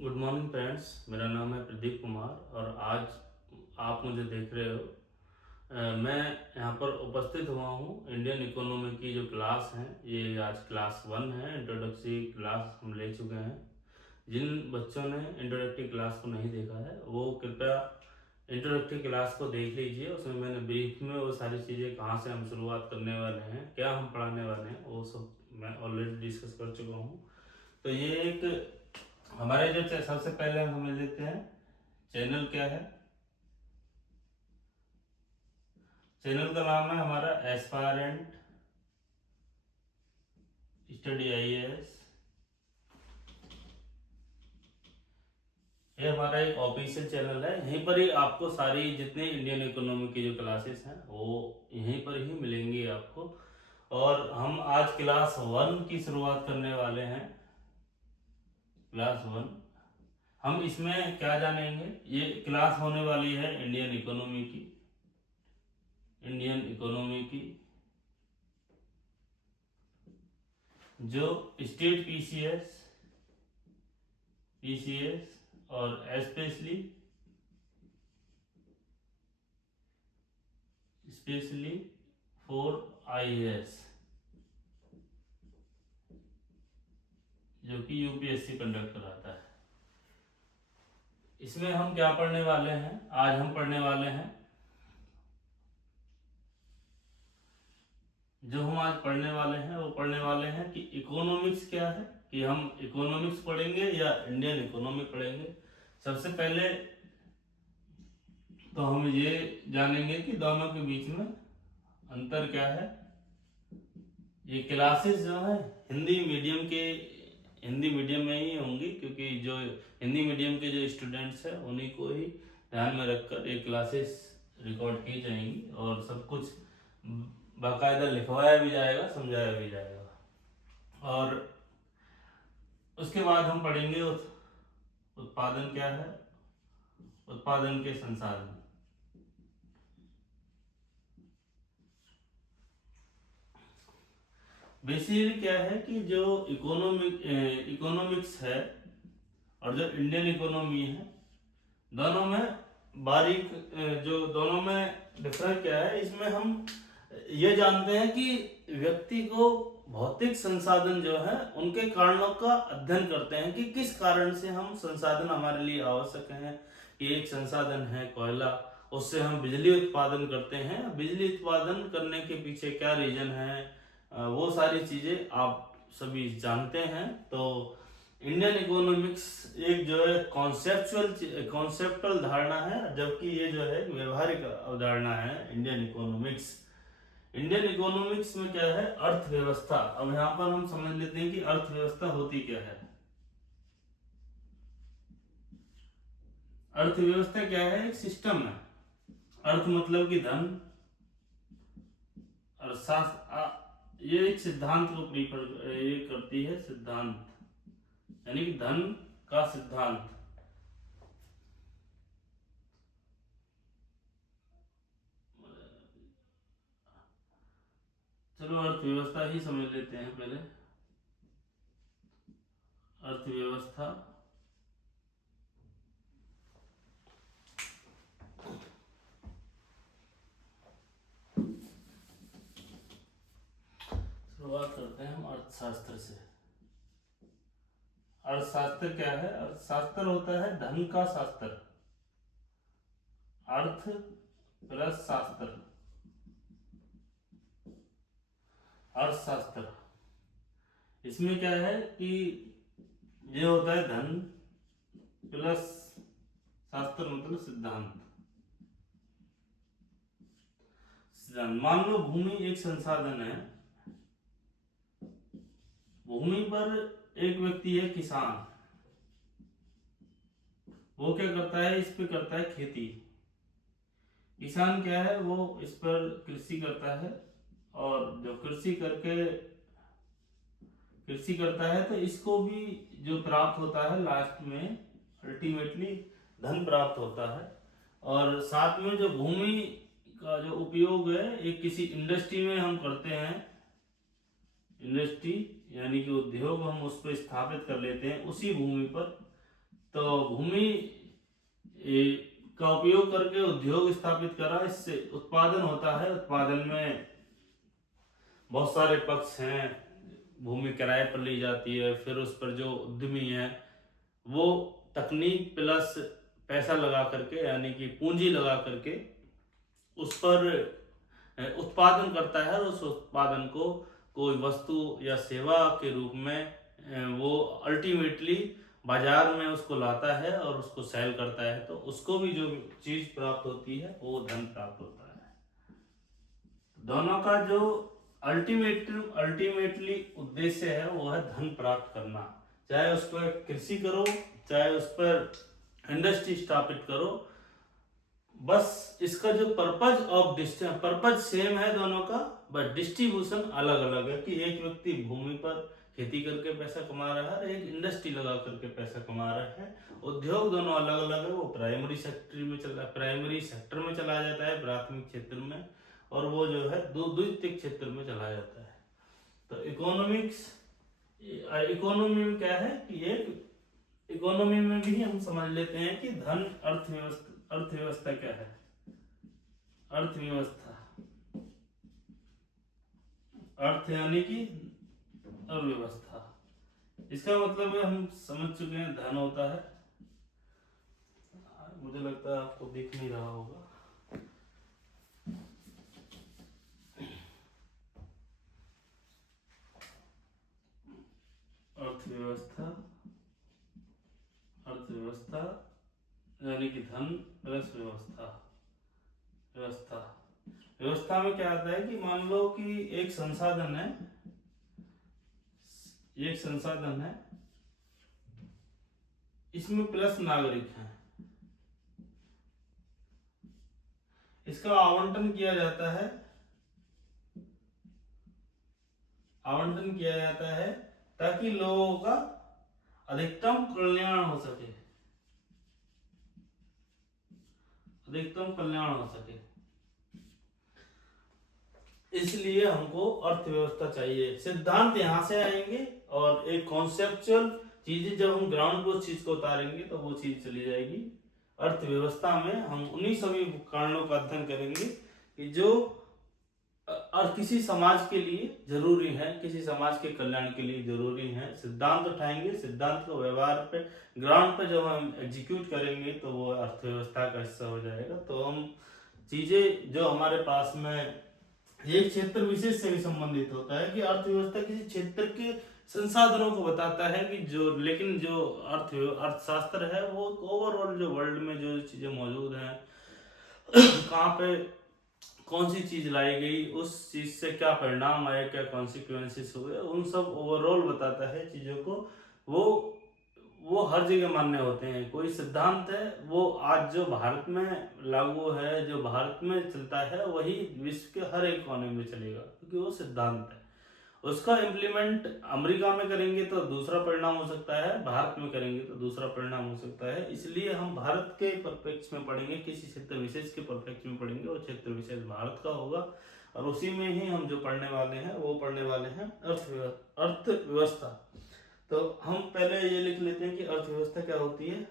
Good morning friends. मेरा नाम है प्रदीप कुमार और आज आप मुझे देख रहे हो। मैं यहाँ पर उपस्थित हुआ हूँ। इंडियन इकोनॉमी की जो क्लास है, ये आज क्लास 1 है। इंट्रोडक्टरी क्लास हम ले चुके हैं। जिन बच्चों ने इंट्रोडक्टरी क्लास को नहीं देखा है वो कृपया इंट्रोडक्टरी क्लास को देख लीजिए। उसमें मैंने ब्रीफ में वो सारी चीज़ें, कहाँ से हम शुरुआत करने वाले हैं, क्या हम पढ़ाने वाले हैं, वो सब मैं ऑलरेडी डिस्कस कर चुका हूँ। तो ये एक हमारे जो सबसे पहले हम समझ लेते हैं चैनल क्या है। चैनल का नाम है हमारा एस्पायरेंट स्टडी आईएएस। ये हमारा एक ऑफिशियल चैनल है। यहीं पर ही आपको सारी जितने इंडियन इकोनॉमी की जो क्लासेस हैं वो यहीं पर ही मिलेंगी आपको। और हम आज क्लास 1 की शुरुआत करने वाले हैं। क्लास 1 हम इसमें क्या जानेंगे, ये क्लास होने वाली है इंडियन इकोनॉमी की। इंडियन इकोनॉमी की जो स्टेट पीसीएस और स्पेशली फॉर आईएएस, जो कि यूपीएससी कंडक्ट कराता है। इसमें हम क्या पढ़ने वाले हैं, आज हम पढ़ने वाले हैं, जो हम आज पढ़ने वाले हैं वो पढ़ने वाले हैं कि इकोनॉमिक्स क्या है, कि हम इकोनॉमिक्स पढ़ेंगे या इंडियन इकोनॉमी पढ़ेंगे। सबसे पहले तो हम ये जानेंगे कि दोनों के बीच में अंतर क्या है। ये क्लासेस जो है हिंदी मीडियम में ही होंगी, क्योंकि जो हिंदी मीडियम के जो स्टूडेंट्स हैं उन्हीं को ही ध्यान में रखकर ये क्लासेस रिकॉर्ड की जाएंगी और सब कुछ बाकायदा लिखवाया भी जाएगा, समझाया भी जाएगा। और उसके बाद हम पढ़ेंगे उत्पादन क्या है, उत्पादन के संसाधन। बेसिकली क्या है कि जो इकोनॉमिक्स है और जो इंडियन इकोनॉमी है, दोनों में बारीक जो दोनों में डिफरेंस क्या है, इसमें हम ये जानते हैं कि व्यक्ति को भौतिक संसाधन जो है उनके कारणों का अध्ययन करते हैं कि किस कारण से हम संसाधन हमारे लिए आवश्यक हैं। कि एक संसाधन है कोयला, उससे हम बिजली उत्पादन करते हैं। बिजली उत्पादन करने के पीछे क्या रीजन है, वो सारी चीजें आप सभी जानते हैं। तो इंडियन इकोनॉमिक्स एक जो है कॉन्सेप्चुअल धारणा है, जबकि ये जो है व्यवहारिक अवधारणा है। इंडियन इकोनॉमिक्स में क्या है, अर्थव्यवस्था। अब यहाँ पर हम समझ लेते हैं कि अर्थव्यवस्था होती क्या है। अर्थव्यवस्था क्या है, एक सिस्टम है। अर्थ मतलब कि धन, और ये एक सिद्धांत को प्रीफर ये करती है, सिद्धांत यानी कि धन का सिद्धांत। चलो अर्थव्यवस्था ही समझ लेते हैं पहले। अर्थव्यवस्था शुरुआत करते हैं हम अर्थशास्त्र से। अर्थशास्त्र क्या है, अर्थशास्त्र होता है धन का शास्त्र। अर्थ प्लस शास्त्र, अर्थशास्त्र। इसमें क्या है कि ये होता है धन प्लस शास्त्र मतलब सिद्धांत। मान लो भूमि एक संसाधन है। भूमि पर एक व्यक्ति है किसान, वो क्या करता है, इस पे करता है खेती। किसान क्या है, वो इस पर कृषि करता है, और जब कृषि करता है तो इसको भी जो प्राप्त होता है लास्ट में अल्टीमेटली धन प्राप्त होता है। और साथ में जो भूमि का जो उपयोग है, एक किसी इंडस्ट्री में हम करते हैं। इंडस्ट्री यानी कि उद्योग हम उस पर स्थापित कर लेते हैं उसी भूमि पर। तो भूमि का उपयोग करके उद्योग स्थापित करा, इससे उत्पादन होता है। उत्पादन में बहुत सारे पक्ष हैं। भूमि किराए पर ली जाती है, फिर उस पर जो उद्यमी है वो तकनीक प्लस पैसा लगा करके, यानी कि पूंजी लगा करके उस पर उत्पादन करता है, और उस उत्पादन को कोई वस्तु या सेवा के रूप में वो अल्टीमेटली बाजार में उसको लाता है और उसको सेल करता है, तो उसको भी जो चीज प्राप्त होती है वो धन प्राप्त होता है। दोनों का जो अल्टीमेटली उद्देश्य है वो है धन प्राप्त करना। चाहे उस पर कृषि करो, चाहे उस पर इंडस्ट्री स्थापित करो, बस इसका जो पर्पज सेम है दोनों का, बट डिस्ट्रीब्यूशन अलग अलग है। कि एक व्यक्ति भूमि पर खेती करके पैसा कमा रहा है, एक इंडस्ट्री लगा करके पैसा कमा रहा है। उद्योग दोनों अलग अलग है। वो प्राइमरी सेक्टर में चला जाता है, प्राथमिक क्षेत्र में, और वो जो है द्वितीयक क्षेत्र में चला जाता है। तो इकोनॉमी में क्या है कि एक इकोनॉमी में भी हम समझ लेते हैं कि धन अर्थव्यवस्था क्या है। अर्थव्यवस्था, अर्थ यानी कि अव्यवस्था, इसका मतलब है हम समझ चुके हैं धन होता है। मुझे लगता है आपको दिख नहीं रहा होगा। अर्थव्यवस्था यानी कि धन प्लस व्यवस्था में क्या आता है कि मान लो कि एक संसाधन है, इसमें प्लस नागरिक हैं, इसका आवंटन किया जाता है ताकि लोगों का अधिकतम कल्याण हो सके। इसलिए हमको अर्थव्यवस्था चाहिए। सिद्धांत यहाँ से आएंगे, और एक कॉन्सेप्चुअल चीजें जब हम ग्राउंड को उस चीज को उतारेंगे तो वो चीज चली जाएगी। अर्थव्यवस्था में हम उन्हीं सभी कारणों का अध्ययन करेंगे कि जो और किसी समाज के लिए जरूरी है, किसी समाज के कल्याण के लिए जरूरी है। सिद्धांत उठाएंगे, सिद्धांत को व्यवहार पे ग्राउंड पे जब हम एग्जीक्यूट करेंगे तो वो अर्थव्यवस्था का हिस्सा हो जाएगा। तो हम चीजें जो हमारे पास में एक क्षेत्र विशेष से भी संबंधित होता है कि अर्थव्यवस्था किसी क्षेत्र के संसाधनों को बताता है कि लेकिन जो अर्थशास्त्र है वो ओवरऑल जो वर्ल्ड में जो चीजें मौजूद हैं, कहाँ पे कौन सी चीज लाई गई, उस चीज से क्या परिणाम आए, क्या कॉन्सिक्वेंसेस हुए, उन सब ओवरऑल बताता है चीजों को। वो हर जगह मान्य होते हैं। कोई सिद्धांत है वो आज जो भारत में लागू है, जो भारत में चलता है, वही विश्व के हर एक कोने में चलेगा, क्योंकि वो सिद्धांत है। उसका इम्प्लीमेंट अमेरिका में करेंगे तो दूसरा परिणाम हो सकता है, भारत में करेंगे तो दूसरा परिणाम हो सकता है। इसलिए हम भारत के परिप्रेक्ष्य में पढ़ेंगे, किसी क्षेत्र विशेष के परिप्रेक्ष्य में पढ़ेंगे, और क्षेत्र विशेष भारत का होगा, और उसी में ही हम जो पढ़ने वाले हैं वो पढ़ने वाले हैं अर्थव्यवस्था। तो हम पहले ये लिख लेते हैं कि अर्थव्यवस्था क्या होती है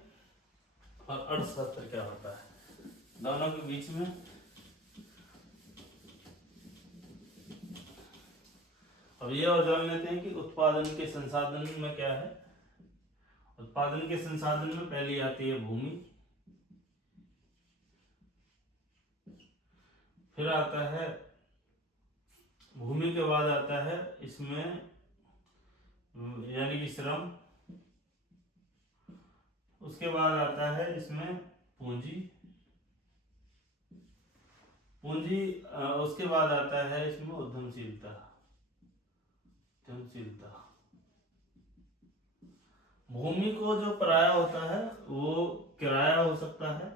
और अर्थशास्त्र क्या होता है, दोनों के बीच में। अब ये और जान लेते हैं कि उत्पादन के संसाधन में क्या है। उत्पादन के संसाधन में पहली आती है भूमि, फिर आता है भूमि के बाद आता है इसमें यानी कि श्रम, उसके बाद आता है इसमें पूंजी, उसके बाद आता है इसमें उद्यमशीलता। भूमि को जो पराया होता है वो किराया हो सकता है,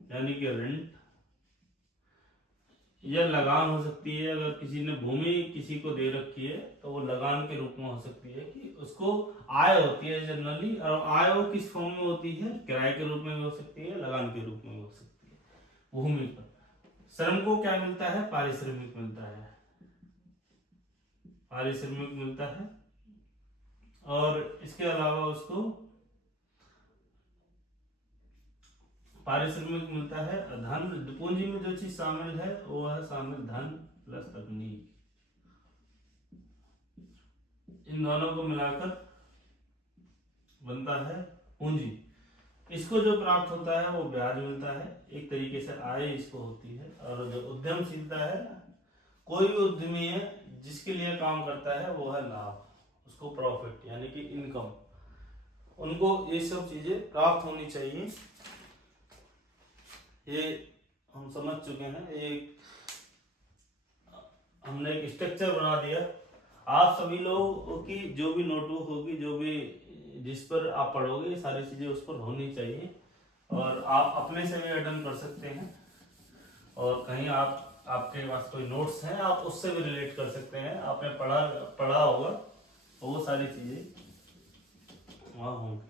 यानी कि रेंट, या लगान हो सकती है। अगर किसी ने भूमि किसी को दे रखी है तो वो लगान के रूप में हो सकती है, कि उसको आय होती है जनरली, और आय वो किस फॉर्म में होती है, किराए के रूप में भी हो सकती है, लगान के रूप में भी हो सकती है। भूमि पर श्रम को क्या मिलता है, पारिश्रमिक मिलता है, और इसके अलावा उसको पारिश्रमिक मिलता है। धन पूंजी में जो चीज शामिल है वो है शामिल धन प्लस तकनीक, इन दोनों को मिलाकर बनता है पूंजी। इसको जो प्राप्त होता है वो ब्याज मिलता है, एक तरीके से आय इसको होती है। और जो उद्यमशीलता है, कोई भी उद्यमी है जिसके लिए काम करता है वो है लाभ, उसको प्रॉफिट यानी कि इनकम, उनको ये सब चीजें प्राप्त होनी चाहिए। ये हम समझ चुके हैं, ये हमने एक स्ट्रक्चर बना दिया। आप सभी लोगों की जो भी नोटबुक होगी, जो भी जिस पर आप पढ़ोगे, सारी चीजें उस पर होनी चाहिए। और आप अपने से भी अटेंड कर सकते हैं, और कहीं आपके पास कोई नोट्स हैं आप उससे भी रिलेट कर सकते हैं, आपने पढ़ा होगा वो सारी चीजें वहाँ होंगी।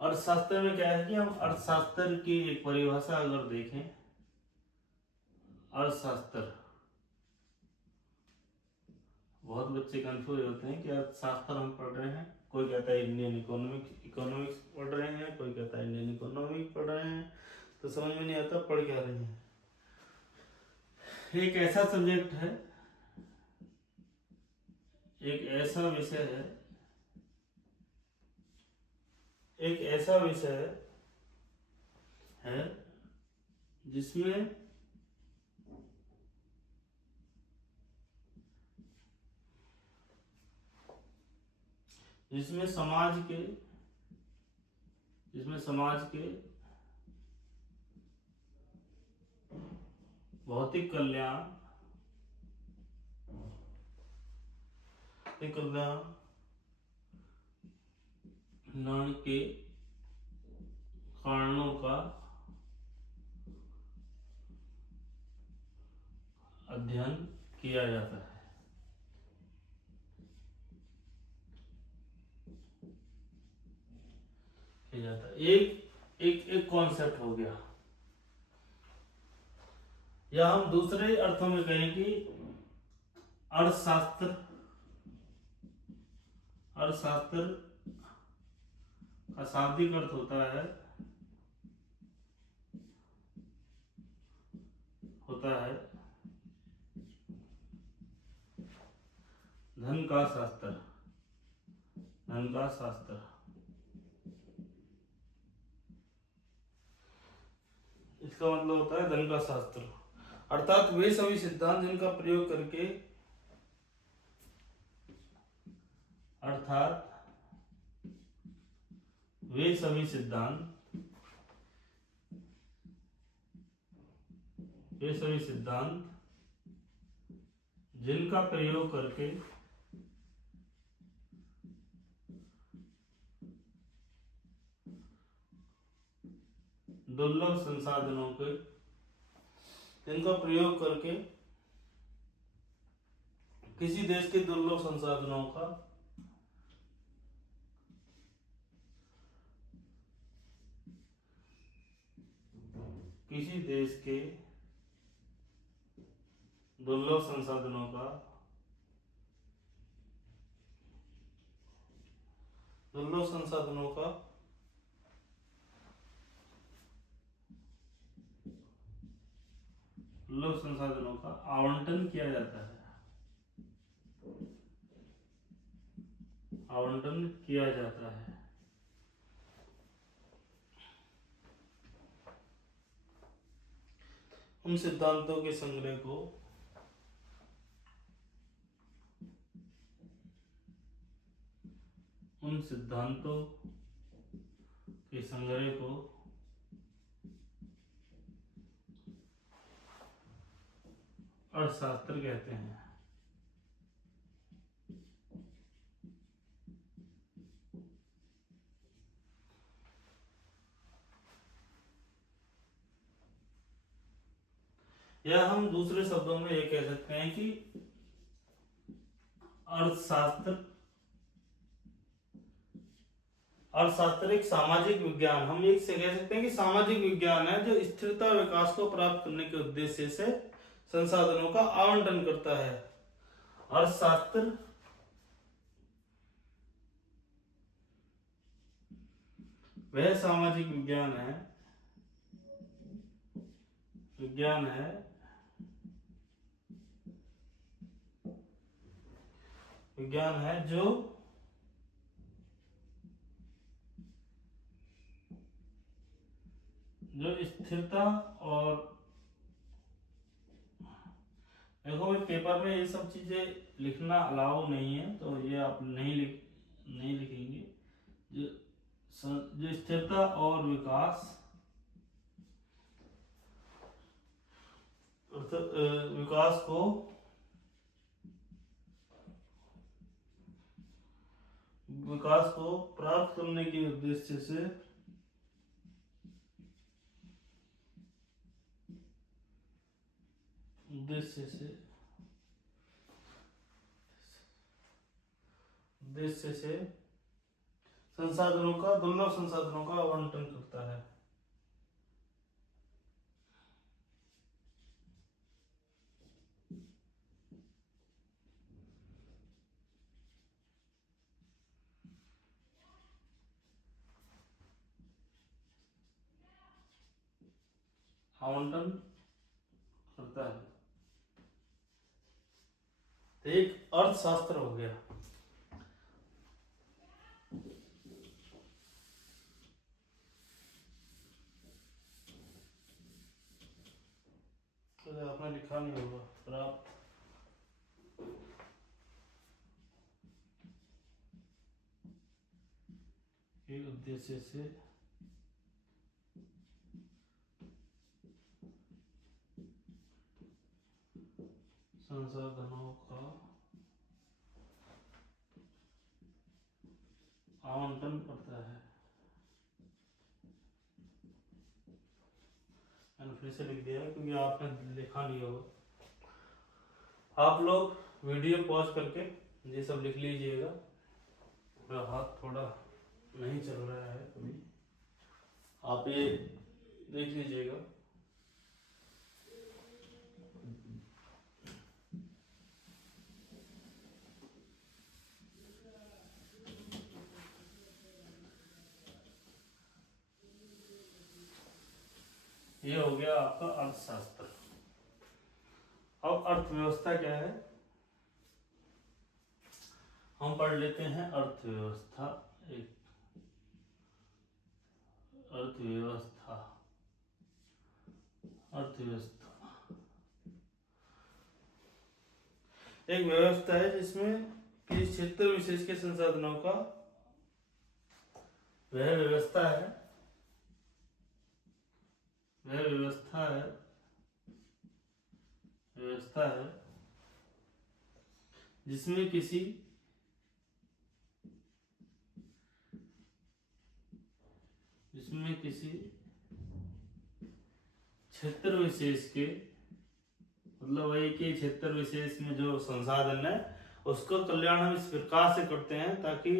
अर्थशास्त्र में क्या है कि हम अर्थशास्त्र की एक परिभाषा अगर देखें, अर्थशास्त्र, बहुत बच्चे कंफ्यूज होते हैं कि अर्थशास्त्र हम पढ़ रहे हैं, कोई कहता है इंडियन इकोनॉमिक्स पढ़ रहे हैं, कोई कहता है इंडियन इकोनॉमिक्स पढ़ रहे हैं, तो समझ में नहीं आता पढ़ क्या रहे हैं। एक ऐसा सब्जेक्ट है, एक ऐसा विषय है जिसमें समाज के भौतिक कल्याण के कारणों का अध्ययन किया जाता है। एक कॉन्सेप्ट हो गया, या हम दूसरे अर्थों में कहें कि अर्थशास्त्र का शाब्दिक अर्थ होता है धन का शास्त्र। इसका मतलब होता है धन का शास्त्र, अर्थात वे सभी सिद्धांत जिनका प्रयोग करके जिनका प्रयोग करके दुर्लभ संसाधनों के जिनका प्रयोग करके किसी देश के दुर्लभ संसाधनों का किसी देश के दुर्लभ संसाधनों का आवंटन किया जाता है, उन सिद्धांतों के संग्रह को अर्थशास्त्र कहते हैं। या हम दूसरे शब्दों में ये कह सकते हैं कि अर्थशास्त्र एक सामाजिक विज्ञान, हम एक से कह सकते हैं कि सामाजिक विज्ञान है जो स्थिरता विकास को प्राप्त करने के उद्देश्य से संसाधनों का आवंटन करता है। अर्थशास्त्र वह सामाजिक विज्ञान है जो स्थिरता और, देखो भाई पेपर में ये सब चीजें लिखना अलाउ नहीं है, तो ये आप नहीं लिखेंगे। जो स्थिरता और विकास, विकास को प्राप्त करने के उद्देश्य से दुर्लभ संसाधनों का आवंटन करता है। आवंटन करता है। तो एक अर्थशास्त्र हो गया। तो आपने लिखा नहीं होगा, प्राप्त के उद्देश्य से संसाधनों का आवंटन करता है। मैंने फिर से लिख दिया क्योंकि आपने लिखा नहीं होगा। आप लोग वीडियो पॉज करके ये सब लिख लीजिएगा। मेरा हाथ थोड़ा नहीं चल रहा है, अभी आप ये देख लीजिएगा। ये हो गया आपका अर्थशास्त्र। अब अर्थव्यवस्था क्या है, हम पढ़ लेते हैं अर्थव्यवस्था। अर्थव्यवस्था एक व्यवस्था है जिसमें किसी क्षेत्र विशेष के संसाधनों का, वह व्यवस्था है जिसमें किसी क्षेत्र विशेष के, मतलब वही के क्षेत्र विशेष में जो संसाधन है उसका कल्याण हम इस प्रकार से करते हैं ताकि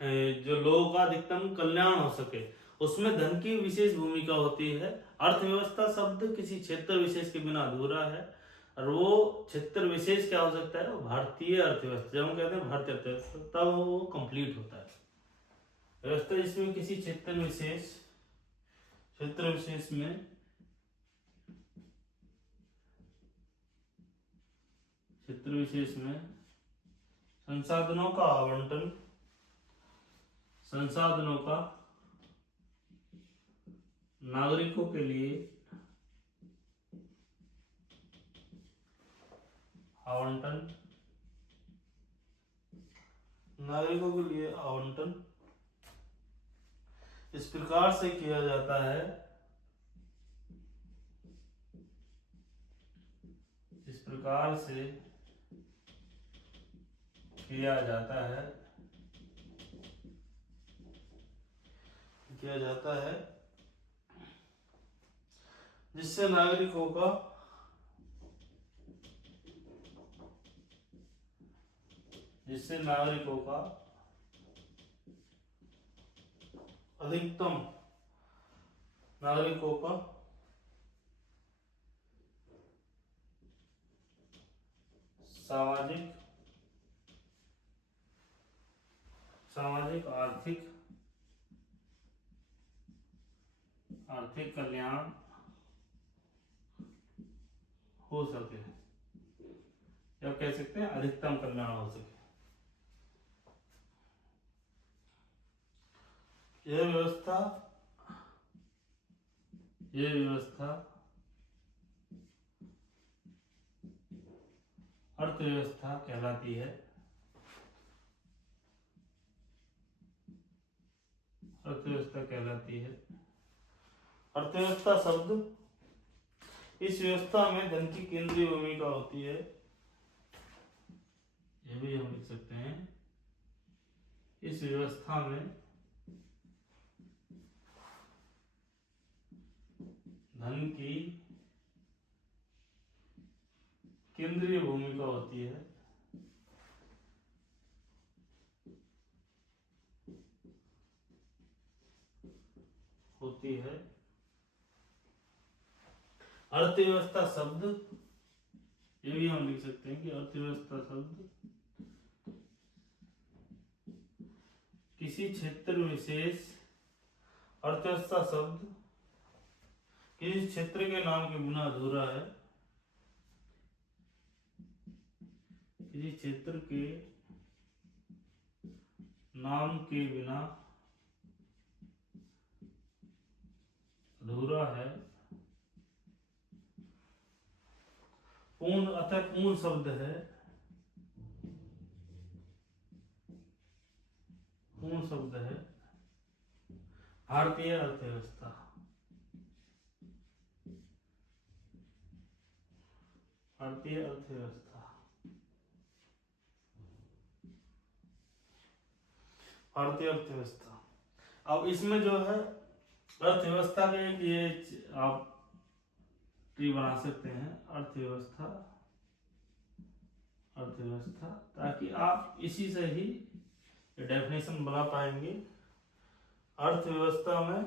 जो लोगों का अधिकतम कल्याण हो सके। उसमें धन की विशेष भूमिका होती है। अर्थव्यवस्था शब्द किसी क्षेत्र विशेष के बिना अधूरा है, और वो क्षेत्र विशेष क्या हो सकता है, वो भारतीय अर्थव्यवस्था। जब हम कहते हैं भारतीय अर्थव्यवस्था तब वो कंप्लीट होता है। व्यवस्था जिसमें किसी क्षेत्र विशेष में संसाधनों का आवंटन, संसाधनों का नागरिकों के लिए आवंटन इस प्रकार से किया जाता है, जिससे नागरिकों का अधिकतम सामाजिक आर्थिक आर्थिक कल्याण हो सके, या कह सकते हैं अधिकतम कल्याण हो सके। यह व्यवस्था अर्थव्यवस्था कहलाती है। अर्थव्यवस्था कहलाती है। अर्थव्यवस्था शब्द, इस व्यवस्था में धन की केंद्रीय भूमिका होती है, यह भी हम लिख सकते हैं। इस व्यवस्था में धन की केंद्रीय भूमिका होती है। अर्थव्यवस्था शब्द, ये भी हम लिख सकते हैं कि अर्थव्यवस्था शब्द किसी क्षेत्र विशेष, अर्थव्यवस्था शब्द किसी क्षेत्र के नाम के बिना अधूरा है। किसी क्षेत्र के नाम के बिना अधूरा है। पूर्ण अतः पूर्ण शब्द है। पूर्ण शब्द है भारतीय अर्थव्यवस्था। भारतीय अर्थव्यवस्था, भारतीय अर्थव्यवस्था। अब इसमें जो है अर्थव्यवस्था के ये आप ट्री बना सकते हैं, अर्थव्यवस्था, अर्थव्यवस्था, ताकि आप इसी से ही डेफिनेशन बना पाएंगे। अर्थव्यवस्था में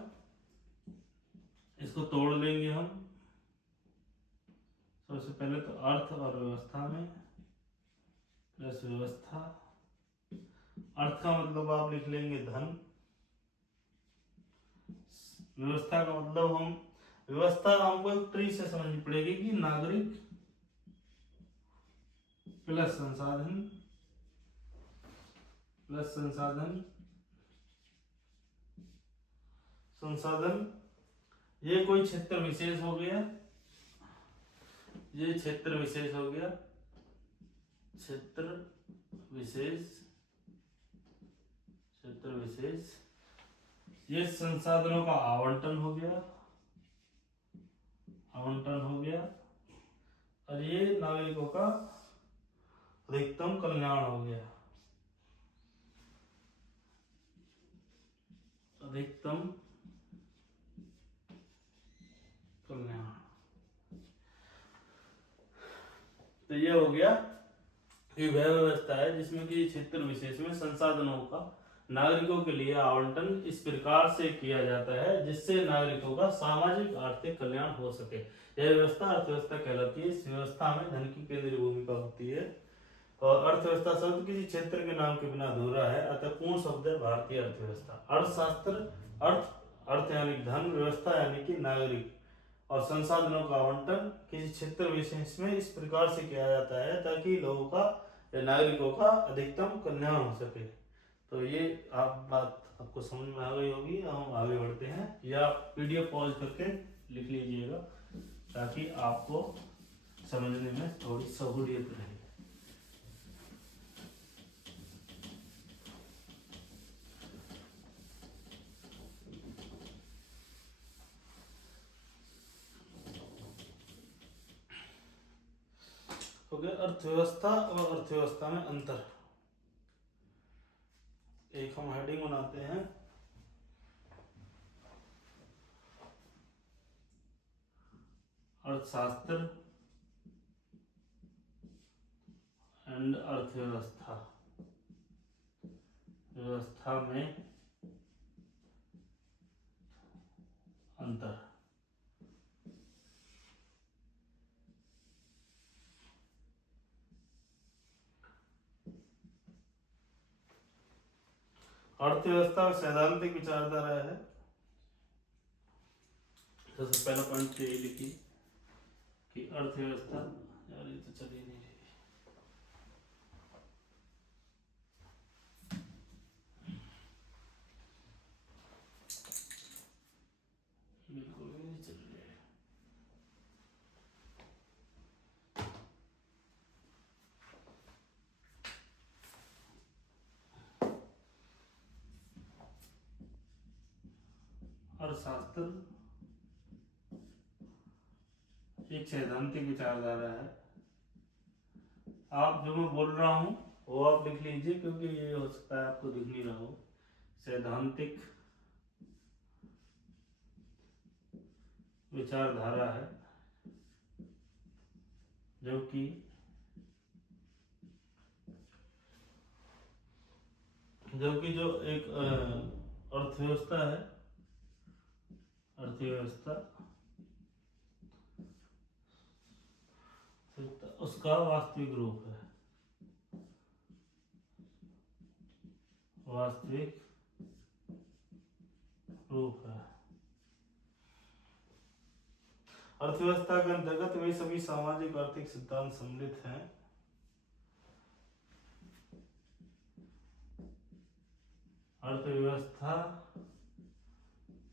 इसको तोड़ लेंगे हम। सबसे पहले तो अर्थ और व्यवस्था में प्लस व्यवस्था। अर्थ का मतलब आप लिख लेंगे धन। व्यवस्था का मतलब हम, व्यवस्था हमको एक ट्री से समझनी पड़ेगी कि नागरिक प्लस संसाधन, प्लस संसाधन, संसाधन, ये कोई क्षेत्र विशेष हो गया, ये क्षेत्र विशेष हो गया, क्षेत्र विशेष, क्षेत्र विशेष, ये संसाधनों का आवंटन हो गया, आवंटन हो गया, और ये नागरिकों का अधिकतम कल्याण हो गया, अधिकतम कल्याण। तो ये हो गया कि वह व्यवस्था है जिसमें कि क्षेत्र विशेष में संसाधनों का नागरिकों के लिए आवंटन इस प्रकार से किया जाता है जिससे नागरिकों का सामाजिक आर्थिक कल्याण हो सके। यह व्यवस्था अर्थव्यवस्था कहलाती है। इस व्यवस्था में धन की केंद्रीय भूमिका होती है। और अर्थव्यवस्था शब्द किसी क्षेत्र के नाम के बिना अधूरा है, अतः पूर्ण शब्द है भारतीय अर्थव्यवस्था। अर्थशास्त्र, अर्थ यानी धन, व्यवस्था यानी कि नागरिक, और संसाधनों का आवंटन किसी क्षेत्र विशेष में इस प्रकार से किया जाता है ताकि लोगों का या नागरिकों का अधिकतम कल्याण हो सके। तो ये आप बात आपको समझ में आ गई होगी। हम आगे बढ़ते हैं, या वीडियो पॉज करके लिख लीजिएगा ताकि आपको समझने में थोड़ी सहूलियत रहे। हो गया अर्थव्यवस्था और अर्थव्यवस्था में अंतर। एक हम हेडिंग बनाते हैं, अर्थशास्त्र एंड अर्थव्यवस्था, व्यवस्था में अंतर। अर्थव्यवस्था सैद्धांतिक विचारधारा है सबसे पहला पॉइंट यही लिखी कि अर्थव्यवस्था, यार ये तो चल ही नहीं रही, बिल्कुल भी नहीं चल रही है। अर्थशास्त्र एक सैद्धांतिक विचारधारा है। आप जो मैं बोल रहा हूँ वो आप लिख लीजिए, क्योंकि ये हो सकता है आपको दिख नहीं रहा हो। सैद्धांतिक विचारधारा है जो कि जो एक अर्थव्यवस्था है, अर्थव्यवस्था उसका वास्तविक रूप है, वास्तविक रूप है। अर्थव्यवस्था के अंतर्गत वे सभी सामाजिक आर्थिक सिद्धांत सम्मिलित हैं अर्थव्यवस्था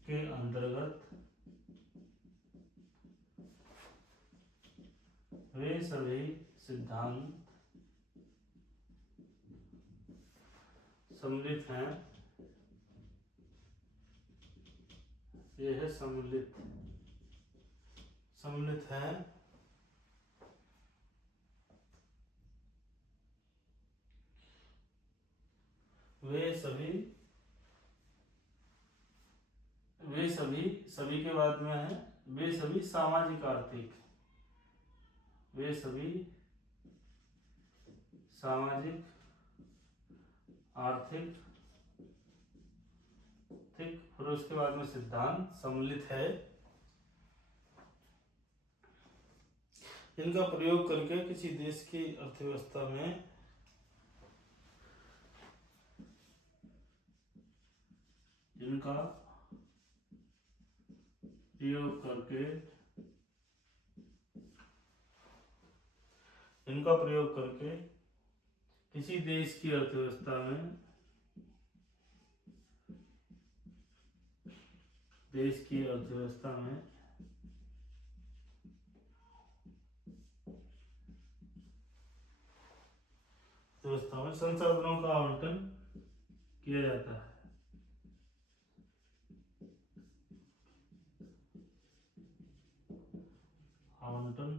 के अंतर्गत वे सभी सिद्धांत सम्मिलित हैं, यह सम्मिलित हैं वे सभी के बाद में है वे सभी सामाजिक आर्थिक, वे सभी सामाजिक आर्थिक फिर उसके बाद में सिद्धांत सम्मिलित है, इनका प्रयोग करके किसी देश की अर्थव्यवस्था में इनका प्रयोग करके किसी देश की अर्थव्यवस्था में संसाधनों का आवंटन किया जाता है। आवंटन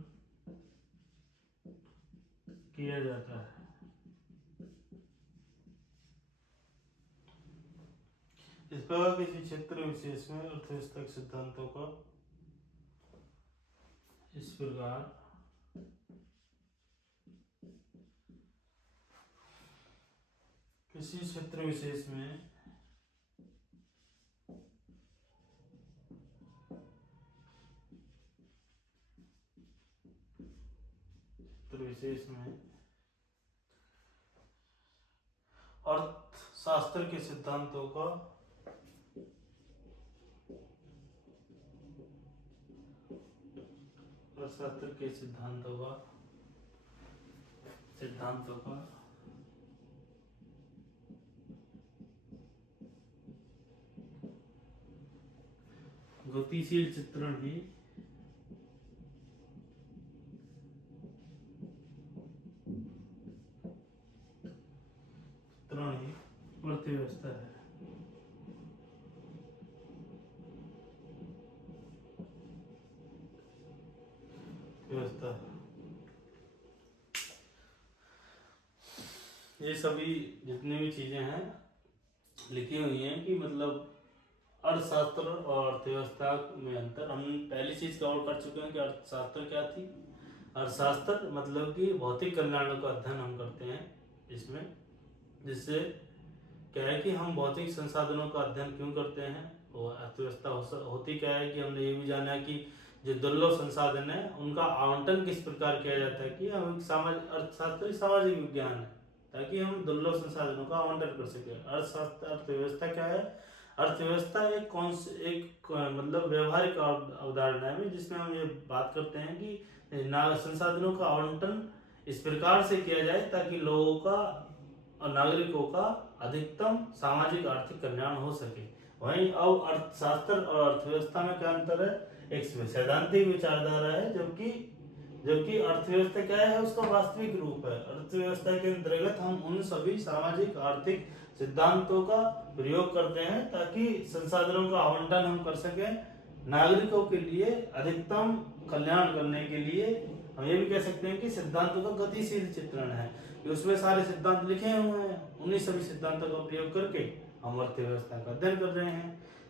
किया जाता है। इस प्रकार किसी क्षेत्र विशेष में अर्थव्यवस्था के सिद्धांतों का इस प्रकार किसी क्षेत्र विशेष में अर्थशास्त्र के सिद्धांतों का गतिशील चित्रण ही अर्थव्यवस्था है। ये सभी जितनी भी चीजें हैं लिखी हुई हैं कि मतलब अर्थशास्त्र और अर्थव्यवस्था में अंतर। हम पहली चीज कवर कर चुके हैं कि अर्थशास्त्र क्या थी। अर्थशास्त्र मतलब कि भौतिक कल्याण का अध्ययन हम करते हैं इसमें, जिससे क्या है कि हम भौतिक संसाधनों का अध्ययन क्यों करते हैं। और अर्थव्यवस्था होती क्या है कि हमने ये भी जाना कि जो दुर्लभ संसाधन है उनका आवंटन किस प्रकार किया जाता है, कि हम अर्थशास्त्र सामाजिक विज्ञान है ताकि हम दुर्लभ संसाधनों का आवंटन कर सके। अर्थशास्त्र अर्थव्यवस्था क्या है, अर्थव्यवस्था एक मतलब व्यवहारिक अवधारणा है जिसमें हम ये बात करते हैं कि संसाधनों का आवंटन इस प्रकार से किया जाए ताकि लोगों का और नागरिकों का अधिकतम सामाजिक आर्थिक कल्याण हो सके। वहीं अब अर्थशास्त्र और अर्थव्यवस्था में क्या अंतर है? एक सैद्धांतिक विचारधारा है, जबकि जबकि अर्थव्यवस्था क्या है? उसका वास्तविक रूप है। अर्थव्यवस्था के अंतर्गत हम उन सभी सामाजिक आर्थिक सिद्धांतों का प्रयोग करते हैं ताकि संसाधनों का आवंटन हम कर सकें नागरिकों के लिए अधिकतम कल्याण करने के लिए। हम ये भी कह सकते हैं कि सिद्धांतों का गतिशील चित्रण है कि उसमें सारे सिद्धांत लिखे हुए हैं, उन्हीं सभी सिद्धांतों का प्रयोग करके हम अर्थव्यवस्था का अध्ययन कर रहे हैं।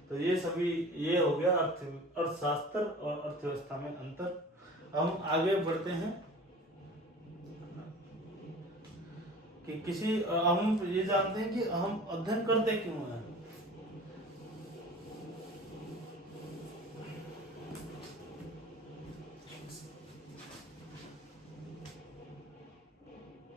तो ये हो गया अर्थशास्त्र और अर्थव्यवस्था में अंतर। हम आगे बढ़ते हैं कि हम ये जानते हैं कि हम अध्ययन करते क्यों हैं।